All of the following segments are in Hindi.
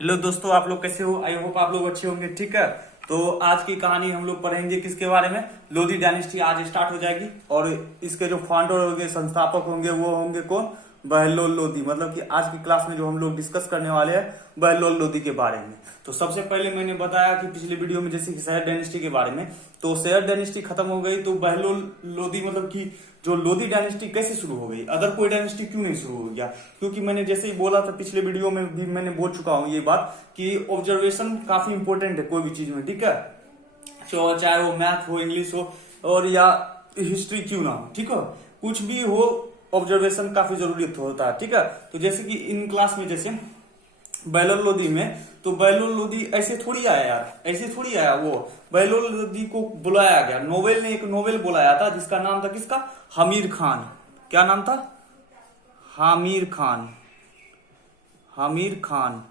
हेलो दोस्तों, आप लोग कैसे हो? आई होप आप लोग अच्छे होंगे। ठीक है, तो आज की कहानी हम लोग पढ़ेंगे किसके बारे में? लोधी डायनेस्टी आज स्टार्ट हो जाएगी और इसके जो फाउंडर होंगे, संस्थापक होंगे, वो होंगे कौन? बहलोल लोधी। मतलब कि आज की क्लास में जो हम लोग डिस्कस करने वाले हैं बहलोल लोधी के बारे में। तो सबसे पहले मैंने बताया कि पिछली वीडियो में जैसे कि सैयद डायनेस्टी के बारे में, तो सैयद डायनेस्टी खत्म हो गई तो बहलोल लोधी मतलब कि जो लोधी डायनेस्टी कैसे शुरू हो गई, अदर कोई डायनेस्टी क्यों नहीं शुरू हो गया? क्योंकि मैंने जैसे ही बोला था पिछले वीडियो में भी मैंने बोल चुका हूं ये बात कि ऑब्जर्वेशन काफी इंपॉर्टेंट है कोई भी चीज में। ठीक है, चाहे वो मैथ हो, इंग्लिश हो और या हिस्ट्री क्यों ना हो, ठीक है, कुछ भी हो ऑब्जर्वेशन काफी जरूरी होता है। ठीक है, तो जैसे कि इन क्लास में जैसे बहलोल लोधी में, तो बहलोल लोधी ऐसे थोड़ी आया यार, ऐसे थोड़ी आया। वो बहलोल लोधी को बुलाया गया, नोवेल ने एक नोवेल बुलाया था जिसका नाम था किसका? हामिर खान। क्या नाम था? हामिर खान। हामिर खान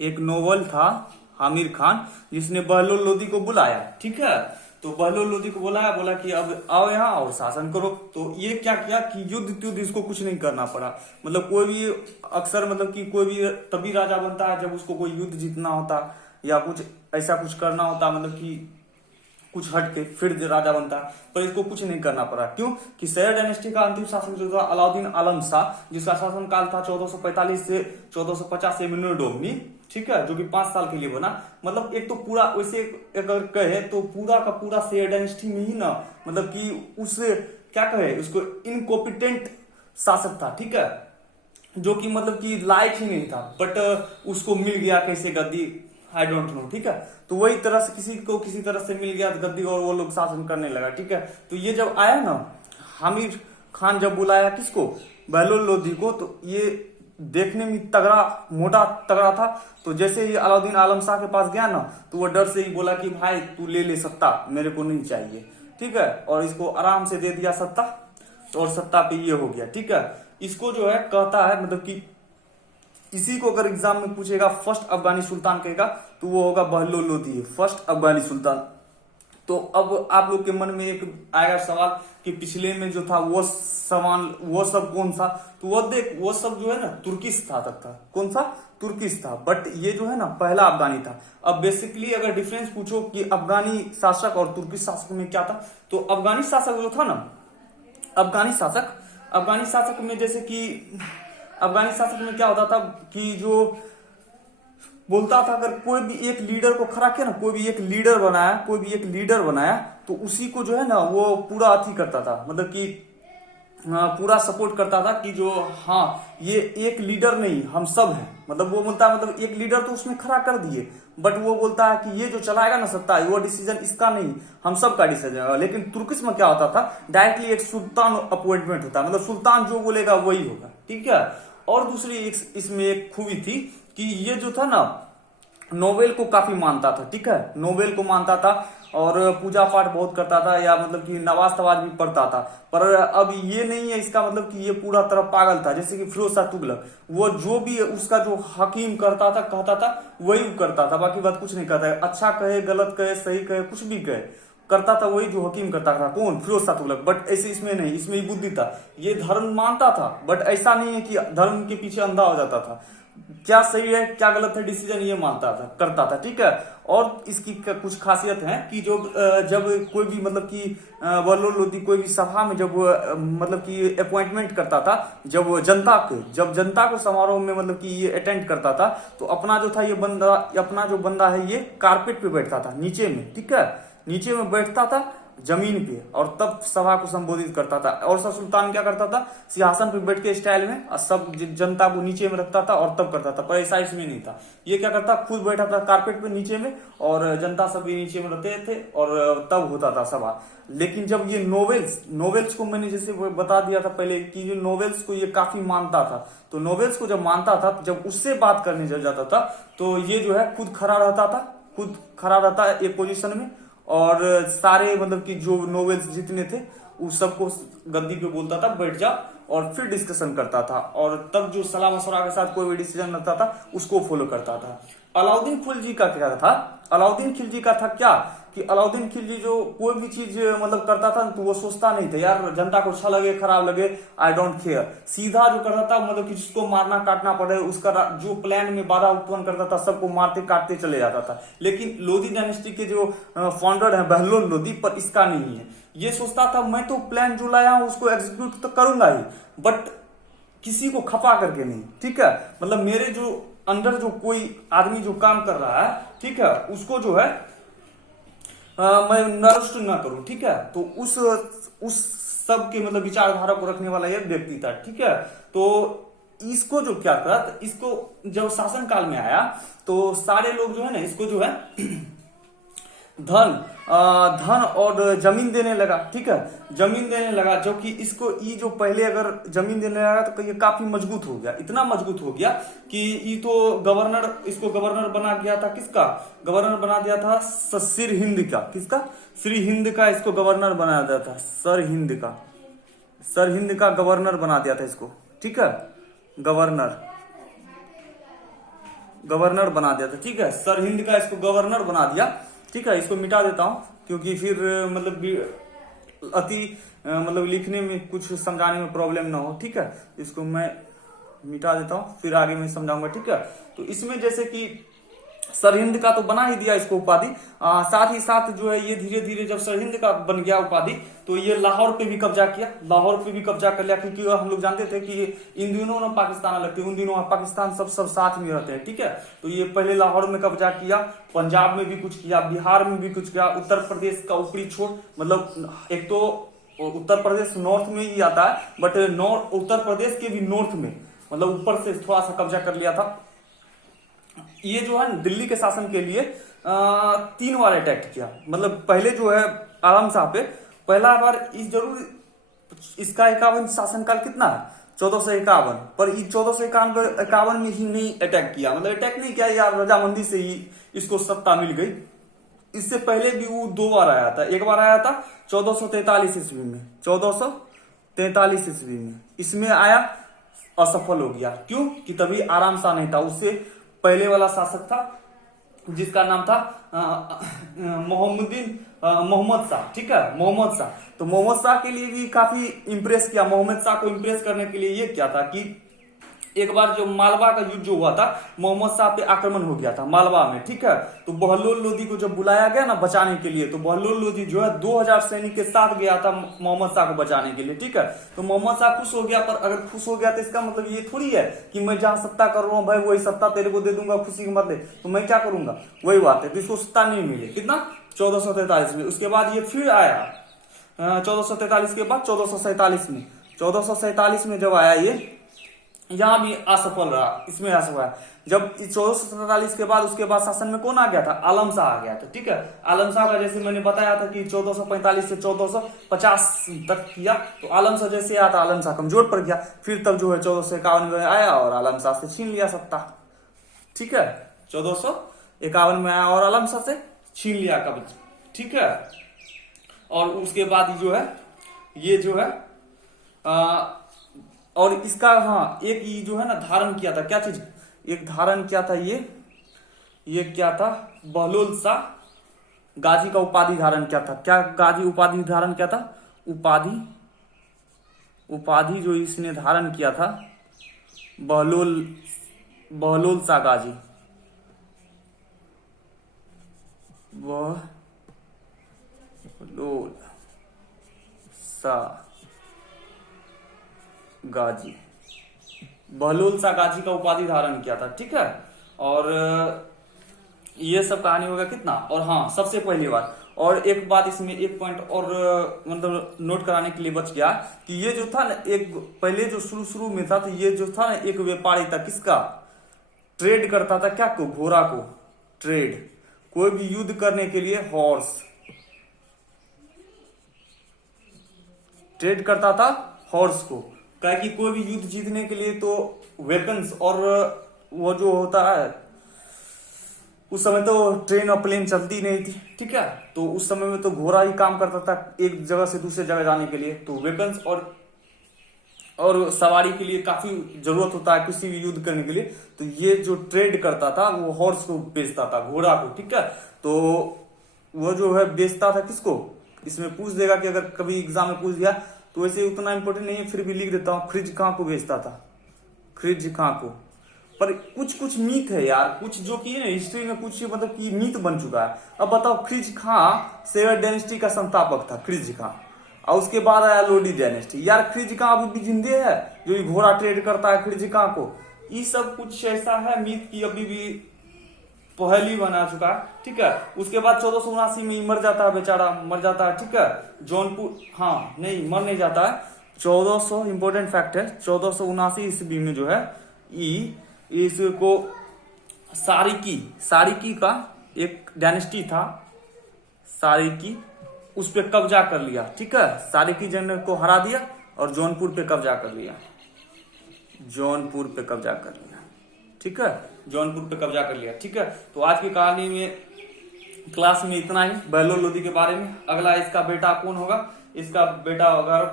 एक नोवेल था, हामिर खान, जिसने बहलोल लोधी को बुलाया। ठीक है, तो बहलोल लोधी को बुलाया, बोला कि अब आओ यहाँ और शासन करो। तो ये क्या किया कि युद्ध इसको कुछ नहीं करना पड़ा। मतलब कोई भी अक्सर मतलब कि कोई भी तभी राजा बनता है जब उसको कोई युद्ध जीतना होता या कुछ ऐसा कुछ करना होता, मतलब कि कुछ हट के फिर राजा बनता। पर इसको कुछ नहीं करना पड़ा। क्यों? कि सैयद डायनेस्टी का अंतिम शासक जो था अलाउद्दीन आलम शाह, जिसका शासन काल था 1445 से 1450 एमिनो डोमनी। ठीक है, जो कि 5 साल के लिए बना। मतलब एक तो पूरा वैसे अगर कहे तो पूरा का पूरा सैयद डायनेस्टी में ही ना, मतलब कि उस क्या कहे उसको, इनकॉम्पिटेंट शासक था। ठीक है, जो कि मतलब कि लायक ही नहीं था, बट उसको मिल गया कैसे गद्दी, आई डोंट नो। ठीक है, तो वही तरह से किसी को किसी तरह से मिल गया गद्दी और वो लोग शासन करने लगा। ठीक है, तो ये जब आया ना, हामिर खान जब बुलाया किसको? बहलोल लोधी को, तो ये देखने में तगड़ा, मोटा तगड़ा था। तो जैसे ही अलाउद्दीन आलम शाह के पास गया ना, तो वो डर से ही बोला कि भाई तू ले ले सत्ता, मेरे को नहीं चाहिए। ठीक है, और इसको आराम से दे दिया सत्ता, और सत्ता पे ये हो गया। ठीक है, इसको जो है कहता है, मतलब कि इसी को अगर एग्जाम में पूछेगा फर्स्ट अफगानी सुल्तान कहेगा तो वो होगा बहलोल लोधी, फर्स्ट अफगानी सुल्तान। तो अब आप लोग के मन में एक आएगा सवाल कि पिछले में जो था वो सवाल, वो सब कौन सा? तो वो देख, वो सब जो है ना तुर्किश था तक था। कौन सा? तुर्किश था। बट ये जो है ना पहला अफगानी था। अब बेसिकली अगर डिफरेंस पूछो कि अफगानी शासक और तुर्किश शासक में क्या था, तो अफगानी शासक जो था ना, अफगानी शासक में जैसे कि अफगानी शासक में क्या होता था कि जो बोलता था, अगर कोई भी एक लीडर को खड़ा किया ना, कोई भी एक लीडर बनाया तो उसी को जो है ना वो पूरा अथी करता था, मतलब कि पूरा सपोर्ट करता था कि जो हाँ ये एक लीडर नहीं हम सब हैं। मतलब वो बोलता है, मतलब एक लीडर तो उसमें खड़ा कर दिए, बट वो बोलता है कि ये जो चलाएगा ना सत्ता, वो डिसीजन इसका नहीं, हम सब का डिसीजन है। लेकिन तुर्किश में क्या होता था, डायरेक्टली एक सुल्तान अपॉइंटमेंट होता, मतलब सुल्तान जो बोलेगा वही होगा। ठीक है, और दूसरी इसमें एक खूबी थी कि ये जो था ना नोवेल को काफी मानता था। ठीक है, नोवेल को मानता था और पूजा पाठ बहुत करता था, या मतलब कि नवाज तवाज भी पढ़ता था। पर अब ये नहीं है इसका मतलब कि ये पूरा तरह पागल था। जैसे कि फिरोज शाह तुगलक, वो जो भी उसका जो हकीम करता था, कहता था वही करता था, बाकी बात कुछ नहीं करता है। अच्छा कहे, गलत कहे, सही कहे, कुछ भी कहे, करता था वही जो हकीम करता था। कौन? फिरोज शाह तुगलक। बट ऐसे इसमें नहीं, इसमें ही बुद्धि था। ये धर्म मानता था, बट ऐसा नहीं है कि धर्म के पीछे अंधा हो जाता था। क्या सही है क्या गलत है डिसीजन ये मानता था, करता था। ठीक है, और इसकी कुछ खासियत है कि जो जब कोई भी मतलब कि बहलोल लोधी कोई भी सभा में जब मतलब कि अपॉइंटमेंट करता था, जब जनता को समारोह में मतलब कि ये अटेंड करता था, तो अपना जो था ये बंदा, अपना जो बंदा है ये कारपेट पे बैठता था, नीचे में। ठीक है, नीचे में बैठता था जमीन पे, और तब सभा को संबोधित करता था। और सब सुल्तान क्या करता था, सिंहासन पे बैठ के स्टाइल में, और सब जनता को नीचे में रखता था और तब करता था। पर ऐसा इसमें नहीं था। ये क्या करता, खुद बैठा था कारपेट पे नीचे में, और जनता सब भी नीचे में रहते थे, और तब होता था सभा। लेकिन जब ये नोवेल्स को मैंने जैसे बता दिया था पहले कि जो नोवेल्स को ये काफी मानता था, तो नोवेल्स को जब मानता था, जब उससे बात करने जब जाता था, तो ये जो है खुद खड़ा रहता एक पोजीशन में, और सारे मतलब कि जो नोवेल्स जितने थे उस सबको गद्दी पे बोलता था बैठ जा, और फिर डिस्कशन करता था, और तब जो सलाह मशवरा के साथ कोई भी डिसीजन लगता था उसको फॉलो करता था। अलाउद्दीन खिलजी का क्या था? अलाउद्दीन खिलजी का था क्या कि अलाउद्दीन खिलजी जो कोई भी चीज मतलब करता था तो वो सोचता नहीं था यार जनता को अच्छा लगे खराब लगे, आई डोंट केयर, सीधा जो करता था मतलब कि जिसको मारना काटना पड़े उसका जो प्लान में बाधा उत्पन्न करता था सबको मारते काटते चले जाता था। लेकिन लोधी डायनेस्टी के जो फाउंडर है बहलोल लोधी, पर इसका नहीं है। ये सोचता था मैं तो प्लान जो लाया हूं उसको एग्जीक्यूट तो करूंगा ही, बट किसी को खपा करके नहीं, ठीक है। मतलब मेरे जो अंडर जो कोई आदमी जो काम कर रहा है, ठीक है, उसको जो है मैं नष्ट ना करूं, ठीक है। तो उस सब के मतलब विचारधारा को रखने वाला ये व्यक्ति था, ठीक है। तो इसको जो क्या करा, तो इसको जब शासन काल में आया तो सारे लोग जो है ना इसको जो है धन और जमीन देने लगा, ठीक है, जमीन देने लगा। जो कि इसको ये जो पहले अगर जमीन देने लगा तो ये काफी मजबूत हो गया, इतना मजबूत हो गया कि ये तो गवर्नर, इसको गवर्नर बना दिया था, किसका गवर्नर बना दिया था? सिर हिंद का, किसका? श्री हिंद का इसको गवर्नर बना दिया था, सर हिंद का गवर्नर बना दिया था इसको, ठीक है, गवर्नर बना दिया था, ठीक है, सर हिंद का इसको गवर्नर बना दिया, ठीक है। इसको मिटा देता हूं क्योंकि फिर मतलब अति मतलब लिखने में कुछ समझाने में प्रॉब्लम ना हो, ठीक है। इसको मैं मिटा देता हूं फिर आगे मैं समझाऊंगा, ठीक है। तो इसमें जैसे कि सरहिंद का तो बना ही दिया इसको उपाधि, साथ ही साथ जो है ये धीरे धीरे जब सरहिंद का बन गया उपाधि तो ये लाहौर पे भी कब्जा किया, लाहौर पे भी कब्जा कर लिया, क्योंकि हम लोग जानते थे कि इन दिनों ना पाकिस्तान लगते उन दिनों पाकिस्तान सब साथ में रहते हैं, ठीक है। तो ये पहले लाहौर में कब्जा किया, पंजाब में भी कुछ किया, बिहार में भी कुछ किया, उत्तर प्रदेश का ऊपरी छोर, मतलब एक तो उत्तर प्रदेश नॉर्थ में ही आता है, बट उत्तर प्रदेश के भी नॉर्थ में मतलब ऊपर से थोड़ा सा कब्जा कर लिया था। ये जो है दिल्ली के शासन के लिए 3 बार अटैक किया। मतलब पहले जो है आराम साहब पे पहला बार इस जरूर इसका 51 शासनकाल कितना है 1451, पर 1451 में ही नहीं अटैक किया, मतलब अटैक नहीं किया यार, रजामंदी से ही इसको सत्ता मिल गई। इससे पहले भी वो 2 बार आया था, एक बार आया था 1443 ईस्वी में, 1443 ईस्वी में इसमें आया, असफल हो गया। क्यों? कि तभी आराम शाह नहीं था, उससे पहले वाला शासक था जिसका नाम था मोहम्मद शाह, ठीक है, मोहम्मद शाह। तो मोहम्मद शाह के लिए भी काफी इंप्रेस किया, मोहम्मद शाह को इंप्रेस करने के लिए ये क्या था कि एक बार जो मालवा का युद्ध जो हुआ था, मोहम्मद शाह पे आक्रमण हो गया था मालवा में, ठीक है। तो बहलोल लोधी को जब बुलाया गया ना बचाने के लिए, तो बहलोल लोधी जो है 2000 सैनिक के साथ गया था मोहम्मद शाह को बचाने के लिए, ठीक है। तो मोहम्मद शाह खुश हो गया, पर अगर खुश हो गया तो इसका मतलब ये थोड़ी है कि मैं जहां सत्ता कर रहा हूँ भाई वही सत्ता तेरे को दे दूंगा खुशी के बदले, तो मैं क्या करूंगा, वही बात है। तो इसको सत्ता नहीं मिली, कितना 1443 में। उसके बाद ये फिर आया 1443 के बाद 1447 में, 1447 में जब आया ये यहां भी असफल रहा, इसमें असफल रहा। जब 1447 के बाद उसके बाद शासन में कौन आ गया था? आलम शाह आ गया था, ठीक है। आलम शाह का जैसे मैंने बताया था कि 1445 से 1450 तक किया, तो आलम शाह जैसे आया था आलम शाह कमजोर पड़ गया, फिर तब जो है 1451 में आया और आलम शाह से छीन लिया सत्ता, ठीक है। 1451 में आया और आलम शाह से छीन लिया कब्ज, ठीक है। और उसके बाद जो है ये जो है और इसका एक ये जो है ना धारण किया था, क्या चीज एक धारण किया था, ये क्या था? बहलोल शाह गाजी का उपाधि धारण किया था। क्या गाजी उपाधि धारण किया था? उपाधि जो इसने धारण किया था बहलोल शाह गाजी, बहलोल शाह गाजी, बहलोल शाह गाजी का उपाधि धारण किया था, ठीक है। और ये सब कहानी होगा कितना। और हाँ, सबसे पहली बात और एक बात इसमें एक पॉइंट और मतलब नोट कराने के लिए बच गया कि ये जो था ना एक पहले जो शुरू में था, तो ये जो था ना एक व्यापारी था, किसका? ट्रेड करता था, क्या को? घोड़ा को ट्रेड, कोई भी युद्ध करने के लिए हॉर्स ट्रेड करता था, हॉर्स को, क्या कि कोई भी युद्ध जीतने के लिए तो वेपन्स और वो जो होता है उस समय तो ट्रेन और प्लेन चलती नहीं थी, ठीक है। तो उस समय में तो घोड़ा ही काम करता था एक जगह से दूसरे जगह जाने के लिए, तो वेपन्स और और सवारी के लिए काफी जरूरत होता है किसी भी युद्ध करने के लिए। तो ये जो ट्रेड करता था वो हॉर्स को बेचता था, घोड़ा को, ठीक है। तो वो जो है बेचता था किसको, इसमें पूछ देगा कि अगर कभी एग्जाम में पूछ दिया तो वैसे उतना इंपॉर्टेंट नहीं है, फिर भी लिख देता हूँ, खिज खां को बेचता था, खिज खां को। पर कुछ कुछ मीथ है यार, कुछ जो कि हिस्ट्री में कुछ मतलब कि मीथ बन चुका है। अब बताओ, खिज खां सेवर डायनेस्टी का संस्थापक था, खिज खां, और उसके बाद आया लोडी डायनेस्टी। यार खिज खां अभी भी जिंदे है, जो ये घोड़ा ट्रेड करता है खिज खां को। ये सब कुछ ऐसा है मीथ की अभी भी पहली बना चुका है, ठीक है। उसके बाद 1479 में मर जाता है बेचारा, मर जाता है, ठीक है। जौनपुर, हाँ नहीं मर नहीं जाता है, 1400 इंपोर्टेंट फैक्ट है, 1479 ईस्वी में जो है इसको सारिकी का एक डायनेस्टी था, सारिकी, उस पे कब्जा कर लिया, ठीक है। सारिकी जनरल को हरा दिया और जौनपुर पे कब्जा कर लिया, जौनपुर पे कब्जा कर लिया, ठीक है, जौनपुर पे कब्जा कर लिया, ठीक है। तो आज की कहानी में क्लास में इतना ही बहलोल लोदी के बारे में। अगला इसका बेटा कौन होगा, इसका बेटा अगर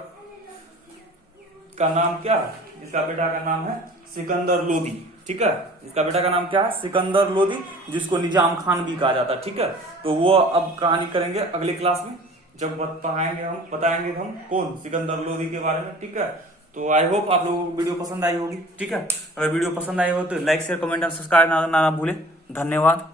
का नाम क्या है, इसका बेटा का नाम है सिकंदर लोदी, ठीक है। इसका बेटा का नाम क्या है, सिकंदर लोदी, जिसको निजाम खान भी कहा जाता है, ठीक है। तो वो अब कहानी करेंगे अगले क्लास में, जब बताएंगे हम कौन, सिकंदर लोदी के बारे में, ठीक है। तो आई होप आप लोगों को वीडियो पसंद आई होगी, ठीक है। अगर वीडियो पसंद आई हो तो लाइक शेयर कमेंट और सब्सक्राइब ना भूलें। धन्यवाद।